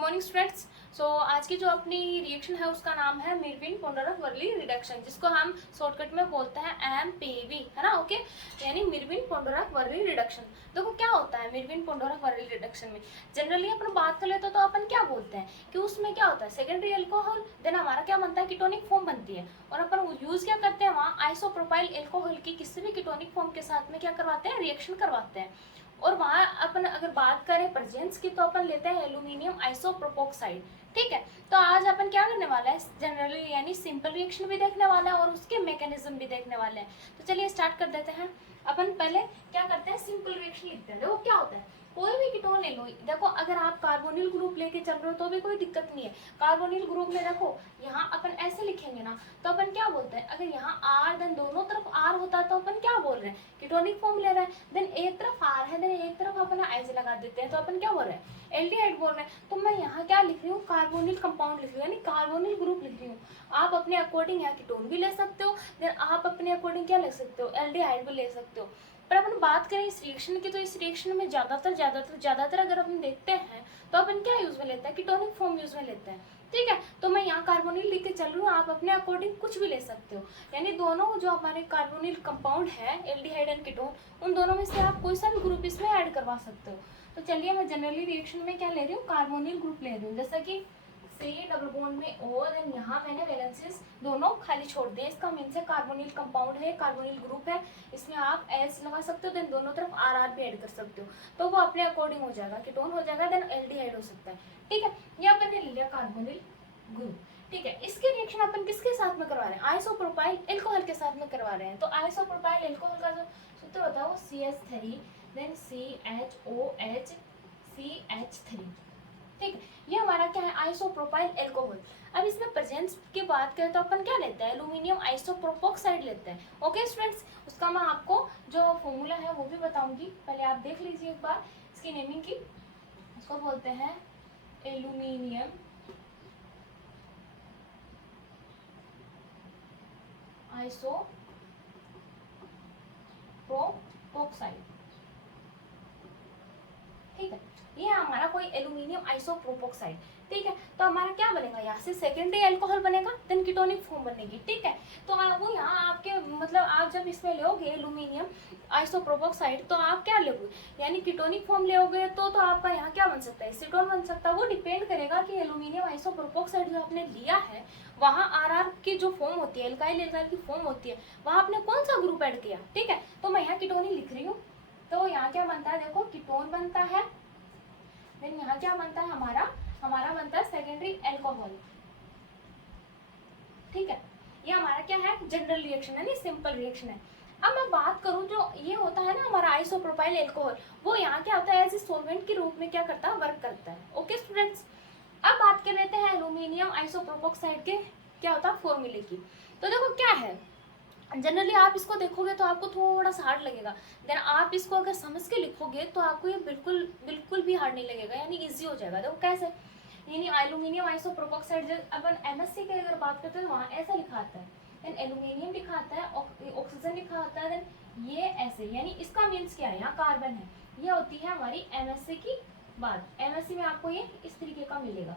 Morning students. आज की जो अपनी रिएक्शन है उसका नाम है मिरविन पोंडोरफ वर्ली रिडक्शन, जिसको हम शॉर्टकट में बोलते हैं एमपीवी, है ना। ओके, यानी मिरविन पोंडोरफ वर्ली रिडक्शन। देखो क्या होता है मिरविन पोंडोरफ वर्ली रिडक्शन में। जनरली अपन बात कर लेते तो अपन क्या बोलते हैं कि उसमें क्या होता है, सेकेंडरी अल्कोहल देन हमारा क्या बनता है, कीटोनिक फॉर्म बनती है। और अपन यूज क्या करते हैं वहाँ आइसोप्रोपाइल अल्कोहल की किसी भी कीटोनिक फॉर्म के साथ में क्या करवाते हैं, रिएक्शन करवाते हैं। और वहाँ अपन अगर बात करें प्रेजेंस की तो अपन लेते हैं एल्यूमिनियम आइसोप्रोपोक्साइड। ठीक है, तो आज अपन क्या करने वाला है, जनरली यानी सिंपल रिएक्शन भी देखने वाला है और उसके मैकेनिज्म भी देखने वाले हैं। तो चलिए स्टार्ट कर देते हैं। अपन पहले क्या करते हैं, सिंपल रिएक्शन लिखते हैं। देखो क्या होता है, कोई भी कीटोन ले लो। देखो अगर आप कार्बोनिल ग्रुप लेके चल रहे हो तो भी कोई दिक्कत नहीं है। कार्बोनिल ग्रुप में देखो यहाँ अपन ऐसे लिखेंगे ना, तो अपन क्या बोलते हैं, अगर यहाँ आर देन दोनों तरफ आर होता है तो अपन क्या बोल रहे हैं, कीटोनिक फॉर्म ले रहे हैं। देन एक तरफ आर है, देन एक तरफ अपन एज लगा देते हैं तो अपन क्या बोल रहे हैं, एल्डिहाइड बोल रहे हैं। तो मैं यहाँ क्या लिख रही हूँ, कार्बोनिल कंपाउंड लिख रही हूँ, यानी कार्बोनिल ग्रुप लिख रही हूँ। आप अपने अकॉर्डिंग यहाँ कीटोन भी ले सकते हो, देन आप अपने अकॉर्डिंग क्या लिख सकते हो, एल्डिहाइड भी ले सकते हो। पर अपन बात करें इस रिएक्शन की, तो इस रिएक्शन में ज्यादातर अगर अपन देखते हैं तो अपन क्या यूज में लेते हैं, कीटोनिक फॉर्म यूज में लेते हैं। ठीक है, तो मैं यहाँ कार्बोनिल लिख के चल रही हूँ, आप अपने अकॉर्डिंग कुछ भी ले सकते हो। यानी दोनों जो हमारे कार्बोनिल कंपाउंड है, एल्डिहाइड एंड कीटोन, उन दोनों में से आप कोई सा भी ग्रुप इसमें ऐड करवा सकते हो। तो चलिए मैं जनरली रिएक्शन में क्या ले रही हूँ, कार्बोनिल ग्रुप ले रही हूँ। जैसा कि सी डबल बॉन्ड में ओ, देन यहाँ मैंने वैलेंसीज दोनों खाली छोड़ दिए। इसका मीन से कार्बोनिल कंपाउंड है, कार्बोनिल ग्रुप है, इसमें आप एस लगा सकते हो, देन दोनों तरफ आर आर भी ऐड कर सकते हो। तो वो अपने अकॉर्डिंग हो जाएगा, कीटोन हो जाएगा, देन एल्डिहाइड हो सकता है। ठीक है, ये अपन ने ले लिया कार्बोनिल ग्रुप। ठीक है, इसके रिएक्शन अपन किसके साथ में करवा रहे हैं, आइसोप्रोपाइल अल्कोहल के साथ में करवा रहे हैं। तो आइसोप्रोपाइल अल्कोहल का जो सूत्र होता है वो CH3 देन CHOH CH3। ठीक है, ये हमारा क्या है, आइसोप्रोपाइल अल्कोहल। अब इसमें प्रेजेंस की बात करें तो अपन क्या लेते हैं, एल्यूमिनियम आइसोप्रोपोक्साइड लेते हैं। ओके स्टूडेंट्स, उसका मैं आपको जो फॉर्मूला है वो भी बताऊंगी, पहले आप देख लीजिए एक बार इसकी नेमिंग की। इसको बोलते हैं एल्यूमिनियम आइसोप्रोपोक्साइड। ठीक है, ये हमारा कोई एल्यूमिनियम आइसोप्रोपोक्साइड। ठीक है, तो हमारा क्या बनेगा, यहाँ से सेकेंडरी अल्कोहल बनेगा, देन कीटोनिक फॉर्म बनेगी। ठीक है, तो वो यहाँ आपके मतलब आप जब इसमें लोगे एल्यूमिनियम आइसोप्रोपोक्साइड तो आप क्या लोगे, यानी कीटोनिक फॉर्म लोगे तो आपका यहाँ क्या बन सकता है, एसीटोन बन सकता है। वो डिपेंड करेगा कि एल्यूमिनियम आइसोप्रोपोक्साइड जो आपने लिया है वहाँ आर आर की जो फॉर्म होती है, एल्काइल एल्काइल की फॉर्म होती है, वहाँ आपने कौन सा ग्रुप ऐड किया। ठीक है, तो मैं यहाँ कीटोनिक लिख रही हूँ, तो यहाँ क्या बनता है, देखो कीटोन बनता है, देन यहाँ क्या बनता है, हमारा बनता है सेकेंडरी अल्कोहल। ठीक है, ये हमारा क्या है, जनरल रिएक्शन है, नहीं सिंपल रिएक्शन है। अब मैं बात करूं जो ये होता है ना हमारा आइसोप्रोपाइल अल्कोहल, वो यहाँ क्या होता है, एज ए सॉल्वेंट के रूप में क्या करता है, वर्क करता है। ओके स्टूडेंट्स, अब बात कर लेते हैं एल्यूमिनियम आइसोप्रोपोक्साइड के क्या होता है फॉर्मूले की। तो देखो क्या है, जनरली आप इसको देखोगे तो आपको थोड़ा सा हार्ड लगेगा, देन आप इसको अगर समझ के लिखोगे तो आपको ये बिल्कुल बिल्कुल भी हार्ड नहीं लगेगा, यानी इजी हो जाएगा। देखो कैसे, यानी एल्यूमिनियम आइसोप्रोपोक्साइड जब अपन एमएससी की अगर बात करते हैं तो वहाँ ऐसा लिखा आता है, देन एल्यूमिनियम लिखा आता है, ऑक्सीजन लिखा आता है, देन ये ऐसे, यानी इसका मीन्स क्या है, यहाँ कार्बन है। ये होती है हमारी एमएससी की बात, एमएससी में आपको ये इस तरीके का मिलेगा।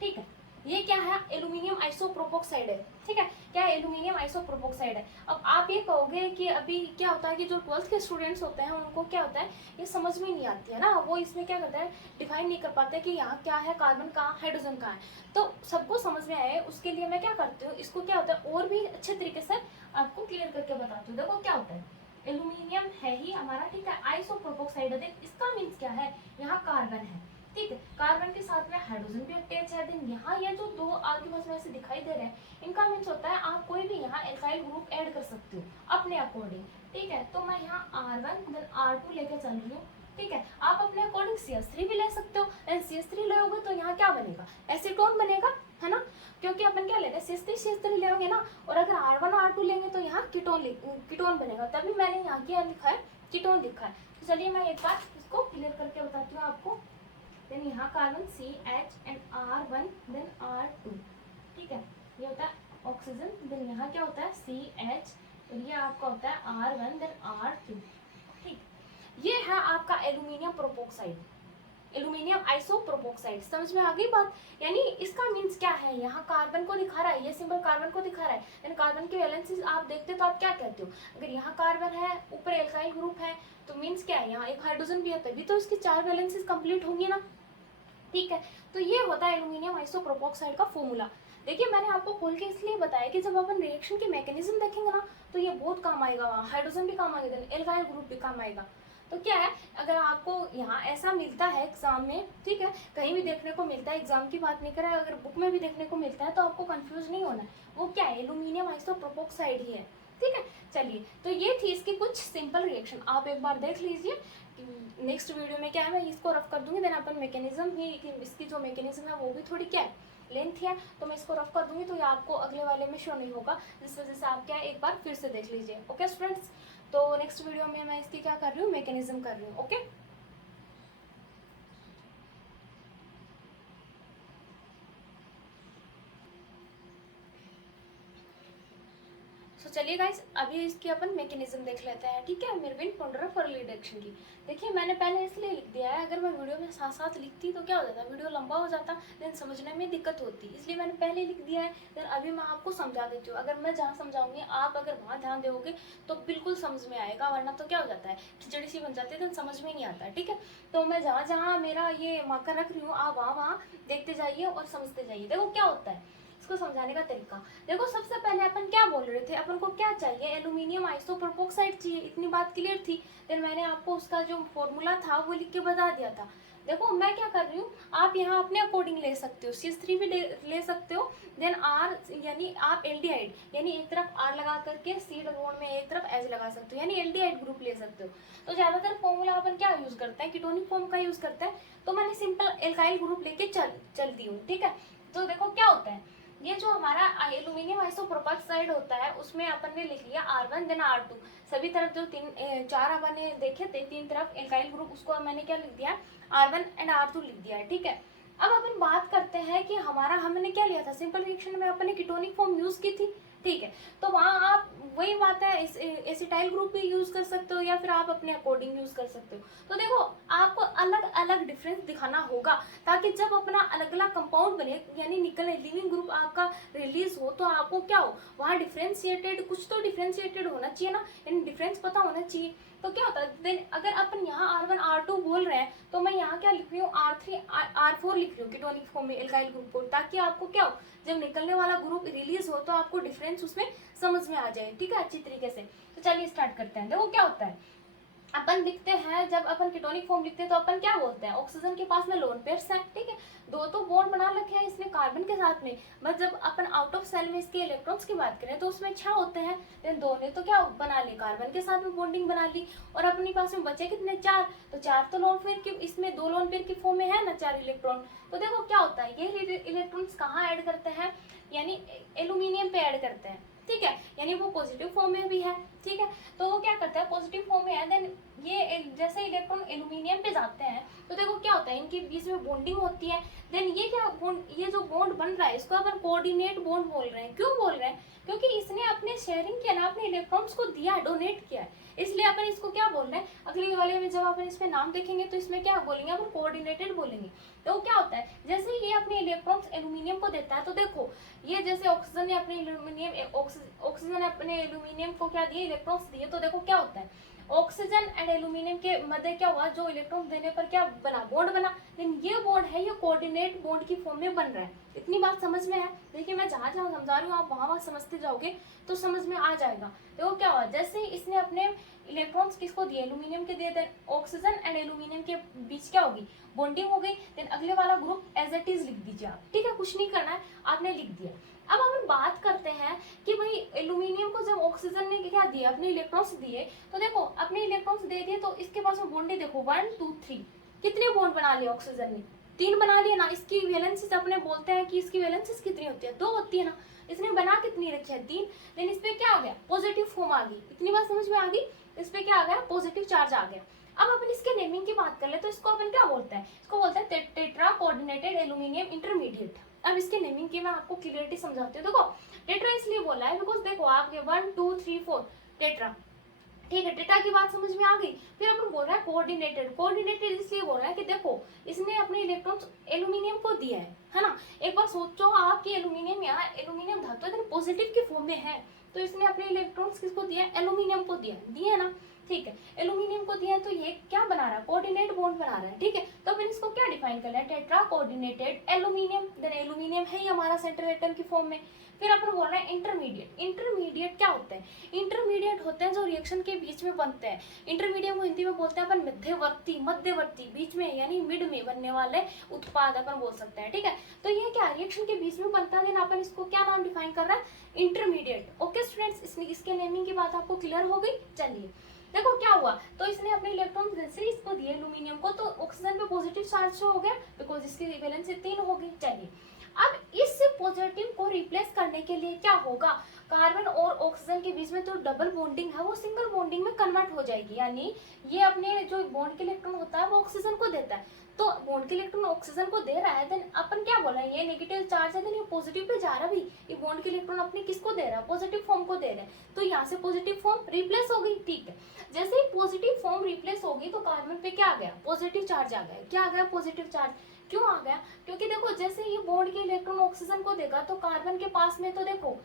ठीक है, ये क्या है, एल्यूमिनियम आइसोप्रोपोक्साइड है। ठीक है, क्या है, एल्यूमिनियम आइसोप्रोपोक्साइड है। अब आप ये कहोगे कि अभी क्या होता है कि जो 12th के स्टूडेंट्स होते हैं उनको क्या होता है, ये समझ में नहीं आती है ना, वो इसमें क्या करते हैं, डिफाइन नहीं कर पाते कि यहाँ क्या है, कार्बन कहाँ, हाइड्रोजन कहाँ है। तो सबको समझ में आए उसके लिए मैं क्या करती हूँ, इसको क्या होता है और भी अच्छे तरीके से आपको क्लियर करके बताती हूँ। देखो क्या होता है, एल्यूमिनियम है ही हमारा, ठीक है, आइसोप्रोपोक्साइड है, इसका मीन्स क्या है, यहाँ कार्बन है। ठीक है, कार्बन के साथ में हाइड्रोजन भी अटैच है, देन यहाँ ये जो दो आपके पास में ऐसे दिखाई दे रहे हैं, इनका मीन्स होता है आप कोई भी यहाँ एल्काइल ग्रुप ऐड कर सकते हो अपने अकॉर्डिंग। ठीक है, तो मैं यहाँ R1 देन R2 लेके चल रही हूँ। ठीक है, आप अपने अकॉर्डिंग CH3 भी ले सकते हो, एंड CH3 लोगे तो यहाँ क्या बनेगा, एसीटोन बनेगा, है ना, क्योंकि अपन क्या ले रहे हैं, CH3 लेंगे ना, और अगर R1 और R2 लेंगे तो यहाँ कीटोन बनेगा, तभी मैंने यहाँ क्या लिखा है, कीटोन लिखा है। तो चलिए मैं एक बार इसको क्लियर करके बताती हूँ आपको। देन यहाँ carbon CH and R1 then R2। ठीक है, ये होता है ऑक्सीजन, देन यहाँ क्या होता है CH, और ये आपका होता है R1 देन R2। ठीक, ये है आपका एल्यूमिनियम प्रोपोक्साइड। एल्यूमिनियम आइसोप्रोपोक्साइड। समझ में आ गई बात? यानी इसका मीन्स क्या है, यहाँ कार्बन को दिखा रहा है, ये सिंबल कार्बन को दिखा रहा है, यानी कार्बन की वैलेंसीज आप देखते तो आप क्या कहते हो, अगर यहाँ कार्बन है ऊपर एल्काइल ग्रुप है तो मीन्स क्या है, यहाँ एक हाइड्रोजन भी है, तभी तो इसकी 4 वैलेंसीज कंप्लीट होंगी ना। ठीक है, तो ये होता है एल्यूमिनियम आइसोप्रोपोक्साइड का फॉर्मूला। देखिए मैंने आपको खोल के इसलिए बताया कि जब अपन रिएक्शन की मैकेनिज्म देखेंगे ना तो ये बहुत काम आएगा, वहाँ हाइड्रोजन भी काम आएगा, एल्काइल ग्रुप भी काम आएगा। तो क्या है, अगर आपको यहाँ ऐसा मिलता है एग्जाम में, ठीक है, कहीं भी देखने को मिलता है, एग्जाम की बात नहीं कर रहा है, अगर बुक में भी देखने को मिलता है तो आपको कंफ्यूज नहीं होना है, वो क्या है, एल्यूमिनियम आइसोप्रोपोक्साइड ही है। ठीक है, चलिए तो ये थी इसकी कुछ सिंपल रिएक्शन, आप एक बार देख लीजिए। नेक्स्ट वीडियो में क्या है, मैं इसको रफ कर दूंगी, देन अपन मैकेनिज्म भी, इसकी जो मैकेनिज्म है वो भी थोड़ी क्या है लेंथ है, तो मैं इसको रफ कर दूंगी, तो ये आपको अगले वाले में शो नहीं होगा, जिस वजह से आप क्या एक बार फिर से देख लीजिए। ओके स्टूडेंट्स, तो नेक्स्ट वीडियो में मैं इसकी क्या कर रही हूँ, मैकेनिज्म कर रही हूँ। ओके, तो चलिए गाइस अभी इसकी अपन मैकेनिज्म देख लेते हैं। ठीक है, मिरविन पोंडोरफ वर्ली रिडक्शन की। देखिए मैंने पहले इसलिए लिख दिया है, अगर मैं वीडियो में साथ साथ लिखती तो क्या हो जाता, वीडियो लंबा हो जाता, देन समझने में दिक्कत होती, इसलिए मैंने पहले लिख दिया है। देन अभी मैं आपको समझा देती हूँ, अगर मैं जहाँ समझाऊंगी आप अगर वहाँ ध्यान दोगे तो बिल्कुल समझ में आएगा, वरना तो क्या हो जाता है खिचड़ी सी बन जाती है, देन समझ में नहीं आता है। ठीक है, तो मैं जहाँ जहाँ मेरा ये मार्कर रख रही हूँ आप वहाँ वहाँ देखते जाइए और समझते जाइए। देखो क्या होता है इसको समझाने का तरीका। देखो सबसे पहले अपन क्या बोल रहे थे, अपन को क्या चाहिए, एल्यूमिनियम आइसोप्रोपोक्साइड चाहिए, इतनी बात क्लियर थी। देन मैंने आपको उसका जो फॉर्मूला था वो लिख के बता दिया था। देखो मैं क्या कर रही हूँ, आप यहाँ अपने अकॉर्डिंग ले सकते हो, CH3 भी ले सकते हो, देन R यानी आप एल्डिहाइड, यानी एक तरफ R लगा करके C डबल बॉन्ड में एक तरफ H लगा सकते हो, यानी एल्डिहाइड ग्रुप ले सकते हो। तो ज्यादातर फॉर्मूला अपन क्या यूज करते हैं, कीटोनिक फॉर्म का यूज करते हैं, तो मैंने सिंपल एल्काइल ग्रुप लेके चलती हूँ। ठीक है, तो देखो क्या होता है, ये जो हमारा एल्यूमिनियम आइसोप्रोपोक्साइड होता है उसमें अपन ने लिख लिया R1 देन R2, सभी तरफ जो चार अपन ने देखे थे, तीन तरफ एल्काइल ग्रुप, उसको मैंने क्या लिख दिया, R1 एंड R2 लिख दिया है। ठीक है, अब अपन बात करते हैं कि हमारा हमने क्या लिया था, सिंपल रिएक्शन में अपन ने कीटोनिक फॉर्म यूज की थी। ठीक है, तो वहाँ आप वही बात है, एसिटाइल ग्रुप भी यूज कर सकते हो या फिर आप अपने अकॉर्डिंग यूज कर सकते हो। तो देखो आपको अलग अलग डिफरेंस दिखाना होगा, ताकि जब अपना अलग अलग कंपाउंड बने यानी निकले, लिविंग ग्रुप आपका रिलीज हो, तो आपको क्या हो, वहाँ डिफ्रेंशिएटेड, कुछ तो डिफ्रेंशिएटेड होना चाहिए ना, यानी डिफरेंस पता होना चाहिए। तो क्या होता है, देन अगर अपन यहाँ R1 R2 बोल रहे हैं तो मैं यहाँ क्या लिख रही हूँ, R3 R4 लिख रही हूँ कीटोनिक फॉर्म में एल्काइल ग्रुप को, ताकि आपको क्या हो, जब निकलने वाला ग्रुप रिलीज हो तो आपको डिफरेंस उसमें समझ में आ जाए। ठीक है, अच्छी तरीके से। तो चलिए स्टार्ट करते हैं। देखो क्या होता है, अपन लिखते हैं, जब अपन कीटोनिक फॉर्म लिखते हैं तो अपन क्या बोलते हैं, ऑक्सीजन के पास में लोन पेयर्स हैं। ठीक है, दो तो बॉन्ड बना रखे हैं इसने कार्बन के साथ में, बस जब अपन आउट ऑफ सेल में इसके इलेक्ट्रॉन्स की बात करें तो उसमें 6 होते हैं, देन दो ने तो क्या बना ली, कार्बन के साथ में बॉन्डिंग बना ली, और अपने पास में बचे कितने, 4, तो 4 तो लोन पेयर की, इसमें 2 लोन पेयर की फॉर्म में है ना 4 इलेक्ट्रॉन। तो देखो क्या होता है, ये इलेक्ट्रॉन्स कहाँ ऐड करते हैं, यानी एल्यूमिनियम पे ऐड करते हैं। ठीक है, यानी वो पॉजिटिव फॉर्म में भी है। ठीक है, तो वो क्या करता है, पॉजिटिव फॉर्म में है, देन ये जैसे इलेक्ट्रॉन एल्यूमिनियम पे जाते हैं तो देखो क्या होता है, इनके बीच में बॉन्डिंग होती है। देन ये क्या बॉन्ड, ये जो बॉन्ड बन रहा है इसको अपन कोऑर्डिनेट बॉन्ड बोल रहे हैं। क्यों बोल रहे हैं, क्योंकि इसने अपने शेयरिंग किया ना, अपने इलेक्ट्रॉन्स को दिया, डोनेट किया है, इसलिए अपन इसको क्या बोल रहे हैं। अगले वाले में जब अपन इसमें नाम देखेंगे तो इसमें क्या बोलेंगे, अपन कोऑर्डिनेटेड बोलेंगे। तो क्या होता है, जैसे ये अपने इलेक्ट्रॉन्स एल्यूमिनियम को देता है, तो देखो ये जैसे ऑक्सीजन ने अपने ऑक्सीजन ने अपने एल्यूमिनियम को क्या दिए, इलेक्ट्रॉन्स दिए, तो देखो क्या होता है, ऑक्सीजन एंड एल्यूमिनियम के मध्य क्या हुआ, जो इलेक्ट्रॉन देने पर क्या बना, बॉन्ड बना। लेकिन ये बॉन्ड है, ये कोऑर्डिनेट बॉन्ड की फॉर्म में बन रहा है। इतनी बात समझ में है। देखिए मैं जहाँ जहाँ समझा रही हूँ आप वहाँ वहाँ समझते जाओगे तो समझ में आ जाएगा। देखो क्या हुआ, जैसे इसने अपने इलेक्ट्रॉन्स किसको दिए, एल्यूमिनियम के दिए, देन ऑक्सीजन एंड एल्यूमिनियम के बीच क्या होगी, बॉन्डिंग हो गई। देन अगले वाला ग्रुप एज इट इज लिख दीजिए आप। ठीक है, कुछ नहीं करना है, आपने लिख दिया। अब हम बात करते हैं कि भाई एल्यूमिनियम को जब ऑक्सीजन ने क्या दिया, अपने इलेक्ट्रॉन्स दिए, तो देखो अपने इलेक्ट्रॉन्स दे दिए तो इसके पास में बॉन्ड देखो 1 2 3, कितने बॉन्ड बना लिए ऑक्सीजन ने, 3 बना लिए ना। इसकी वैलेंसीज अपने बोलते हैं कि इसकी वैलेंसीज कितनी होती है, 2 होती है ना, इसने बना कितनी रखी है, 3। देन इस पे क्या आ गया, पॉजिटिव फॉर्म आ गई। इतनी बात समझ में आ गई, इस पे क्या आ गया, पॉजिटिव चार्ज आ गया। अब अपन इसके नेमिंग की बात कर ले तो इसको अपन क्या बोलते हैं, इसको बोलते हैं टेट्रा कोऑर्डिनेटेड एल्यूमिनियम इंटरमीडिएट। अब इसके नेमिंग की मैं आपको क्लियरिटी समझाती हूँ। देखो टेट्रा इसलिए बोला है बिकॉज देखो आपके 1 2 3 4 टेट्रा, ठीक है, डेटा की बात समझ में आ गई। फिर अपन बोल रहा है कोऑर्डिनेटेड। कोऑर्डिनेटेड इसलिए बोल रहा है कि देखो इसने अपने इलेक्ट्रॉन्स एल्यूमिनियम को दिया है ना। एक बार सोचो आप कि एल्यूमिनियम, यहाँ एल्यूमिनियम धातु है पॉजिटिव की फॉर्म में है, तो इसने अपने इलेक्ट्रॉन्स किसको दिया, एल्यूमिनियम को दिया, दिया ना। ठीक है, एल्यूमिनियम को दिया तो ये क्या बना रहा है, कोऑर्डिनेट बॉन्ड बना रहा है। ठीक है, तो अपन इसको क्या डिफाइन कर रहे हैं, tetra coordinated aluminium. Then aluminium है ही हमारा सेंट्रल एटम की फॉर्म में। फिर अपन बोल रहे हैं इंटरमीडिएट। इंटरमीडिएट क्या होते हैं, इंटरमीडिएट होते हैं जो रिएक्शन के बीच में बनते हैं। इंटरमीडिएट को हिंदी में बोलते हैं अपन मध्यवर्ती, मध्यवर्ती बीच में यानी मिड में बनने वाले उत्पाद अपन बोल सकते हैं। ठीक है, तो ये क्या रिएक्शन के बीच में बनता है, देन अपन इसको क्या नाम डिफाइन कर रहा है, इंटरमीडिएट। ओके स्टूडेंट्स, इसके नेमिंग की बात आपको क्लियर हो गई। चलिए देखो क्या हुआ, तो इसने अपने इलेक्ट्रॉन जैसे इसको दिए एल्यूमिनियम को, तो ऑक्सीजन पे पॉजिटिव चार्ज हो गया बिकॉज इसकी वैलेंसी 3 हो गई। चलिए अब इस पॉजिटिव को रिप्लेस करने के लिए क्या होगा, कार्बन और ऑक्सीजन के बीच में तो डबल बॉन्डिंग है वो सिंगल बॉन्डिंग में कन्वर्ट हो जाएगी। यानी ये अपने जो बॉन्ड के इलेक्ट्रॉन होता है वो ऑक्सीजन को देता है, तो बॉन्ड के इलेक्ट्रॉन ऑक्सीजन को दे रहा है, देन अपन क्या बोल रहे हैं, ये नेगेटिव चार्ज है, देन ये पॉजिटिव पे जा रहा भी, ये बॉन्ड के इलेक्ट्रॉन अपने किसको दे रहा है, पॉजिटिव फॉर्म को दे रहा है, तो यहाँ से पॉजिटिव फॉर्म रिप्लेस हो गई। ठीक है, जैसे ही पॉजिटिव फॉर्म रिप्लेस होगी तो कार्बन पे क्या आ गया, पॉजिटिव चार्ज आ गया। क्या आ गया, पॉजिटिव चार्ज। क्यों आ गया, क्योंकि देखो जैसे ये बॉन्ड के इलेक्ट्रॉन ऑक्सीजन को देगा तो कार्बन के पास में तो देखो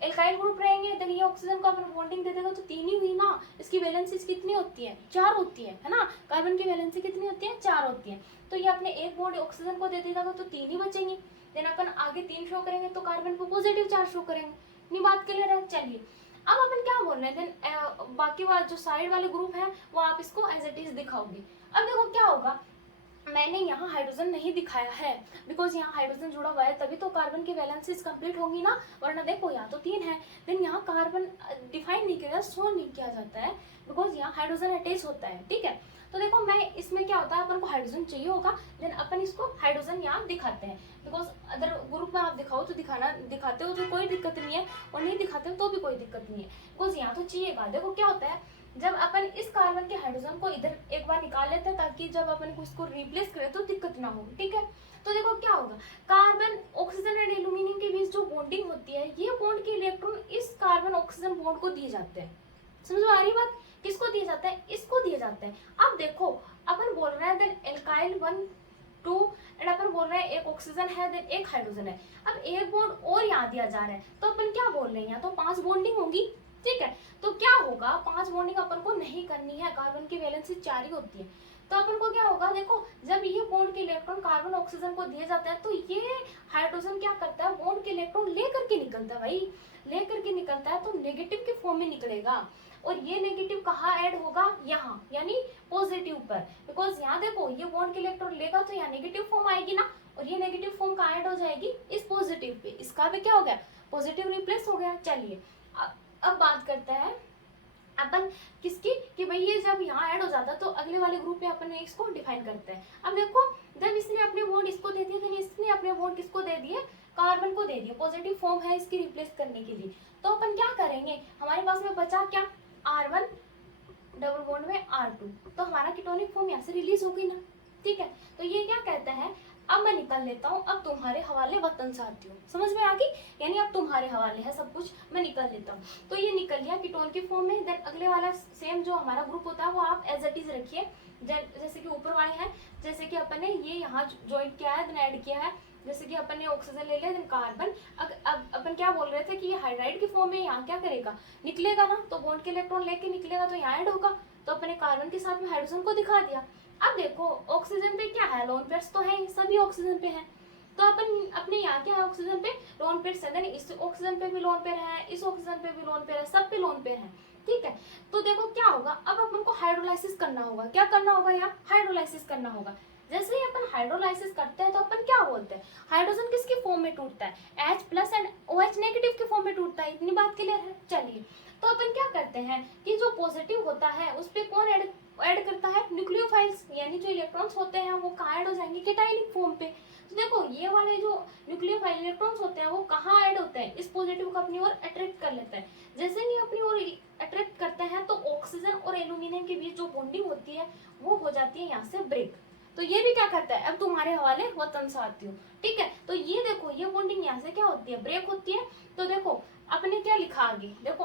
एल्काइल ग्रुप रहेंगे, देन ये ऑक्सीजन को अपन बॉन्डिंग दे देगा तो 3 ही हुई ना। इसकी वैलेंसी कितनी होती है, 4 होती है ना। कार्बन की वैलेंसी कितनी होती है, 4 होती है। तो ये अपने एक बॉन्ड ऑक्सीजन को दे देगा तो 3 ही बचेंगे। देन अपन आगे 3 शो करेंगे तो कार्बन को पॉजिटिव चार्ज शो करेंगे। इतनी बात क्लियर है। चलिए अब अपन क्या बोल रहे हैं, देन बाकी वाला जो साइड वाले ग्रुप है वो आप इसको एज इट इज दिखाओगे। अब देखो क्या होगा, मैंने यहाँ हाइड्रोजन नहीं दिखाया है बिकॉज यहाँ हाइड्रोजन जुड़ा हुआ है, तभी तो कार्बन की वैलेंसीज कंप्लीट होंगी ना, वरना देखो यहाँ तो 3 है। देन यहाँ कार्बन डिफाइन नहीं किया, शो नहीं किया जाता है बिकॉज यहाँ हाइड्रोजन अटैच होता है। ठीक है, तो देखो मैं इसमें क्या होता है, अपन को हाइड्रोजन चाहिए होगा, देन अपन इसको हाइड्रोजन यहाँ दिखाते हैं बिकॉज अदर ग्रुप में आप दिखाओ तो दिखाते हो तो कोई दिक्कत नहीं है, और नहीं दिखाते हो तो भी कोई दिक्कत नहीं है बिकॉज यहाँ तो चाहिएगा। देखो क्या होता है, जब अपन इस कार्बन के हाइड्रोजन को इधर एक बार निकाल लेते हैं ताकि जब अपन को इसको रिप्लेस करें तो दिक्कत ना हो। ठीक है, तो देखो क्या होगा, कार्बन ऑक्सीजन एंड एल्यूमिनियम के बीच जो बॉन्डिंग होती है, ये बॉन्ड के इलेक्ट्रॉन इस कार्बन ऑक्सीजन बॉन्ड को दिए जाते हैं। समझ में आ रही बात, किसको दिए जाता है, इसको दिए जाते हैं। अब देखो अपन बोल रहे हैं देन एल्काइल 1 2 एंड अपन बोल रहे हैं एक ऑक्सीजन है देन एक हाइड्रोजन है। अब एक बॉन्ड और यहाँ दिया जा रहा है तो अपन क्या बोल रहे हैं, यहाँ तो 5 बॉन्डिंग होगी। ठीक है, तो क्या होगा, 5 बॉन्डिंग अपन को नहीं करनी है, कार्बन की वैलेंसी 4 ही होती है। तो अपन को क्या होगा, देखो जब ये बॉन्ड के इलेक्ट्रॉन कार्बन ऑक्सीजन को दिए जाते हैं तो ये हाइड्रोजन क्या करता है, बॉन्ड के इलेक्ट्रॉन लेकर के निकलता है भाई, लेकर के निकलता है तो नेगेटिव के फॉर्म में निकलेगा। और ये नेगेटिव कहाँ ऐड होगा, यहाँ यानी पॉजिटिव पर, बिकॉज यहाँ देखो ये बॉन्ड के इलेक्ट्रॉन लेगा तो यहाँ नेगेटिव फॉर्म आएगी ना, और ये नेगेटिव फॉर्म कहाँ ऐड हो जाएगी, इस पॉजिटिव पे। इसका भी क्या हो गया, पॉजिटिव रिप्लेस हो गया। चलिए अब बात करते हैं अपन किसकी, कि भाई ये जब यहाँ ऐड हो जाता है तो अगले वाले ग्रुप में अपन इसको डिफाइन करते हैं। अब देखो जब इसने अपने बॉन्ड इसको दे दिए, तो इसने अपने बॉन्ड किसको दे दिए, कार्बन को दे दिए, पॉजिटिव फॉर्म है इसकी रिप्लेस करने के लिए। तो अपन क्या करेंगे, हमारे पास में बचा क्या, R1 डबल बॉन्ड में R2, तो हमारा कीटोनिक फॉर्म यहाँ से रिलीज हो गई ना। ठीक है, तो ये क्या कहता है, अब मैं निकल लेता हूँ, अब तुम्हारे हवाले वतन साथियों। समझ में आ गई, यानी अब तुम्हारे हवाले है सब कुछ, मैं निकल लेता हूँ। तो ये निकल लिया कीटोन के फॉर्म में। देन अगले वाला सेम जो हमारा ग्रुप होता है वो आप एज इट इज रखिए, जैसे कि ऊपर वाले हैं, जैसे कि अपन ने ये यहाँ ज्वाइंट किया है, देन ऐड किया है, जैसे कि अपन ने ऑक्सीजन ले लिया, देन कार्बन। अब अपन क्या बोल रहे थे कि ये हाइड्राइड के फॉर्म में यहाँ क्या करेगा, निकलेगा ना, तो बॉन्ड के इलेक्ट्रॉन लेके निकलेगा तो यहाँ ऐड होगा, तो अपने कार्बन के साथ में हाइड्रोजन को दिखा दिया। अब देखो ऑक्सीजन पे क्या है, लोन पेयर्स तो है, सभी ऑक्सीजन पे है, तो अपन अपने यहाँ क्या है, ऑक्सीजन पे लोन पेयर्स है, इस ऑक्सीजन पे भी लोन पेयर है, इस ऑक्सीजन पे भी लोन पेयर है, सब पे लोन पेयर है। ठीक है, तो देखो क्या होगा, अब अपन को हाइड्रोलाइसिस करना होगा। क्या करना होगा, यहाँ हाइड्रोलाइसिस करना होगा। जैसे ही अपन हाइड्रोलाइसिस करते हैं तो अपन क्या बोलते हैं, हाइड्रोजन किसकी फॉर्म में टूटता है, H+ एंड OH नेगेटिव के फॉर्म में टूटता है। इतनी बात क्लियर है। चलिए तो अपन क्या करते हैं कि जो पॉजिटिव होता है उस पर कौन ऐड करता है, न्यूक्लियोफाइल्स, यानी जो इलेक्ट्रॉन्स होते हैं वो कहाँ ऐड हो जाएंगे, कैटायनिक फॉर्म पे। तो देखो ये वाले जो न्यूक्लियोफाइल इलेक्ट्रॉन्स होते हैं वो कहाँ ऐड होते हैं, इस पॉजिटिव को अपनी ओर अट्रैक्ट कर लेते हैं। जैसे ही अपनी ओर अट्रैक्ट करते हैं तो ऑक्सीजन और एल्यूमिनियम के बीच जो बॉन्डिंग होती है वो हो जाती है यहाँ से ब्रेक। तो ये भी क्या करता है, अब तुम्हारे हवाले वतन साथियों। ठीक है, तो ये देखो ये बॉन्डिंग यहाँ से क्या होती है, ब्रेक होती है। तो देखो अपने क्या लिखा आगे, देखो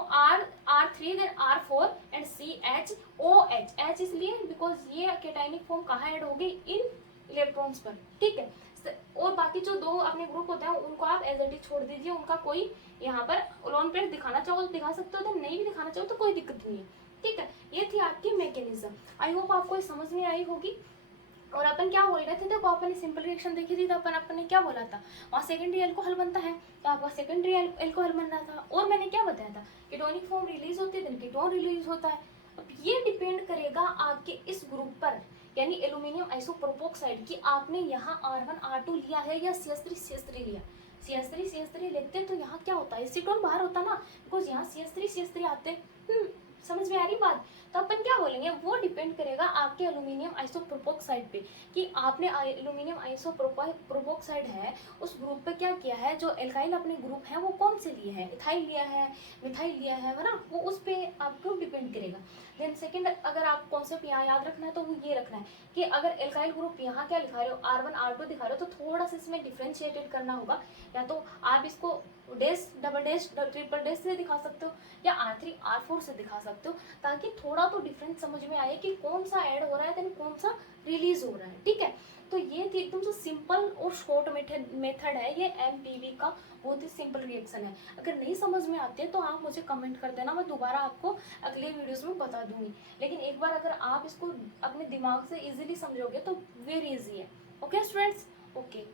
R3 then R4 and CHOH। H इसलिए बिकॉज ये केटाइनिक फॉर्म कहाँ ऐड होगी, इन इलेक्ट्रॉन्स पर, ठीक है। और बाकी जो दो अपने ग्रुप होते हैं उनको आप एज इट इज छोड़ दीजिए, उनका कोई यहाँ पर लोन पेयर दिखाना चाहो तो दिखा सकते हो, तो नहीं भी दिखाना चाहो तो कोई दिक्कत नहीं है, ठीक है। ये थी आपकी मैकेनिज्म। आई होप आपको ये समझ में आई होगी। और अपन क्या बोल रहे थे, देखो अपन सिंपल रिएक्शन देखी थी तो अपन ने क्या बोला था, वहाँ सेकेंडरी अल्कोहल बनता है तो आपका सेकेंडरी अल्कोहल बन रहा था। और मैंने क्या बताया था, कीटोनिक फॉर्म रिलीज होती है देन कीटोन रिलीज होता है। अब ये डिपेंड करेगा आपके इस ग्रुप पर, यानी एल्यूमिनियम आइसोप्रोपोक्साइड की आपने यहाँ R1 R2 लिया है या CH3 लिया। CH3 लेते हैं तो यहाँ क्या होता है, एसीटोन बाहर होता ना, बिकॉज यहाँ CH3 आते हैं। समझ में आ रही बात। तो अपन क्या बोलेंगे, वो डिपेंड करेगा आपके एल्यूमिनियम आइसोप्रोपोक्साइड पे कि आपने एल्यूमिनियम आइसोप्रोपोक्साइड है उस ग्रुप पे क्या किया है, जो एल्काइल अपने ग्रुप है वो कौन से लिए हैं, इथाइल लिया है, मिथाइल लिया है ना, वो उस पे आपको डिपेंड करेगा। देन सेकंड, अगर आप कॉन्सेप्ट यहाँ याद रखना है तो वो ये रखना है कि अगर एल्काइल ग्रुप यहाँ क्या लिखा रहे हो, R1 R2 दिखा रहे हो, तो थोड़ा सा इसमें डिफ्रेंशिएटेड करना होगा। या तो आप इसको dash, double dash, triple dash से दिखा सकते हो या R3 R4 से दिखा सकते हो, ताकि थोड़ा तो डिफरेंस समझ में आए कि कौन सा ऐड हो रहा है देन कौन सा रिलीज हो रहा है, ठीक है। तो ये थी एकदम से सिंपल और शॉर्ट मेथड है ये MPV का, बहुत ही सिंपल रिएक्शन है। अगर नहीं समझ में आती है तो आप मुझे कमेंट कर देना, मैं दोबारा आपको अगले वीडियोस में बता दूंगी। लेकिन एक बार अगर आप इसको अपने दिमाग से इजीली समझोगे तो वेरी इजी है। Okay students, okay.